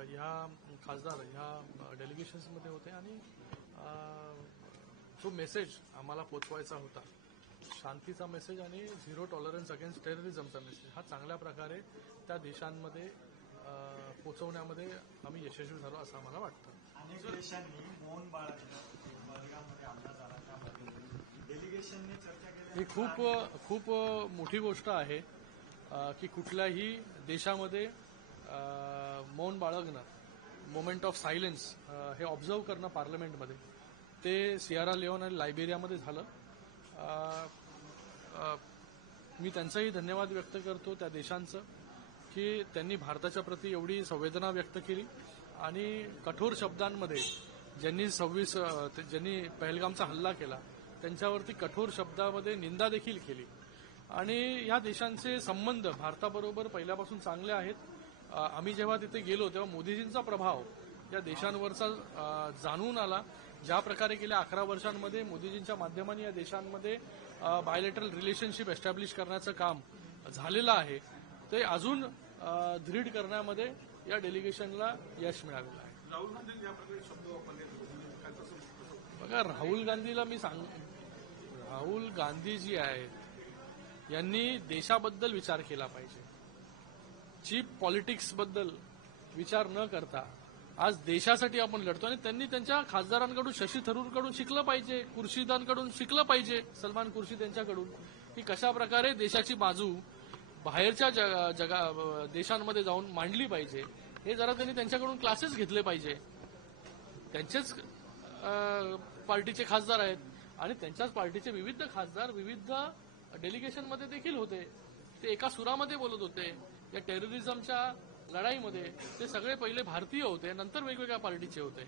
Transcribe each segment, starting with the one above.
ह्या खासदार ह्या डेलिगेशन्समध्ये होते आणि जो मेसेज आम्हाला पोचवायचा होता, शांतीचा मेसेज आणि झिरो टॉलरन्स अगेन्स्ट टेररिझमचा मेसेज हा चांगल्या प्रकारे त्या देशांमध्ये पोचवण्यामध्ये आम्ही यशस्वी झालो असं आम्हाला वाटतं. अनेक देशांनी मौन बाळगलं, बलगाममध्ये हमला झाला त्यामध्ये डेलिगेशनने चर्चा केली. ही खूप मोठी गोष्ट आहे की कुठल्याही देशामध्ये मौन बाळगणं, मोमेंट ऑफ सायलेन्स हे ऑब्झर्व्ह करणं पार्लमेंटमध्ये, ते सियरा लिओन आणि लायबेरियामध्ये झालं. मी त्यांचाही धन्यवाद व्यक्त करतो त्या देशांचं की त्यांनी भारताच्या प्रती एवढी संवेदना व्यक्त केली आणि कठोर शब्दांमध्ये ज्यांनी पहलगामचा हल्ला केला त्यांच्यावरती कठोर शब्दामध्ये निंदा देखील केली. आणि या देशांचे संबंध भारताबरोबर पहिल्यापासून चांगले आहेत. आम्ही जेव्हा तिथे गेलो तेव्हा मोदीजींचा प्रभाव या देशांवरचा जाणून आला. ज्या प्रकारे गेल्या 11 वर्षांमध्ये मोदीजींच्या माध्यमाने या देशांमध्ये बायलॅटरल रिलेशनशिप एस्टॅब्लिश करण्याचं काम झालेलं आहे, ते अजून दृढ करण्यामध्ये या डेलिगेशनला यश मिळालेलं आहे. राहुल गांधी या प्रकारे शब्द वापरले बघा, राहुल गांधी जी आहेत यांनी देशाबद्दल विचार केला पाहिजे. चीप पॉलिटिक्सबद्दल विचार न करता आज देशासाठी आपण लढतो आणि त्यांनी त्यांच्या खासदारांकडून, शशी थरूरकडून शिकलं पाहिजे, खुर्शिदांकडून शिकलं पाहिजे, सलमान खुर्शीद यांच्याकडून, की कशा प्रकारे देशाची बाजू बाहेरच्या देशांमध्ये जाऊन मांडली पाहिजे. हे जरा त्यांनी त्यांच्याकडून क्लासेस घेतले पाहिजे. त्यांचेच पार्टीचे खासदार आहेत आणि त्यांच्याच पार्टीचे विविध खासदार विविध डेलिगेशनमध्ये देखील होते. ते एका सुरामध्ये बोलत होते. या टेररिझमच्या लढाईमध्ये ते सगळे पहिले भारतीय होते, नंतर वेगवेगळ्या पार्टीचे होते.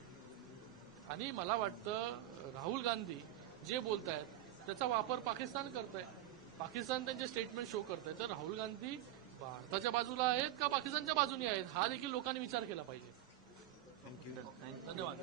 आणि मला वाटतं राहुल गांधी जे बोलत आहेत त्याचा वापर पाकिस्तान करत आहे. पाकिस्तान त्यांचे स्टेटमेंट शो करत आहे. तर राहुल गांधी भारताच्या बाजूला आहेत का पाकिस्तानच्या बाजूने आहेत हा देखील लोकांनी विचार केला पाहिजे. थँक्यू. धन्यवाद.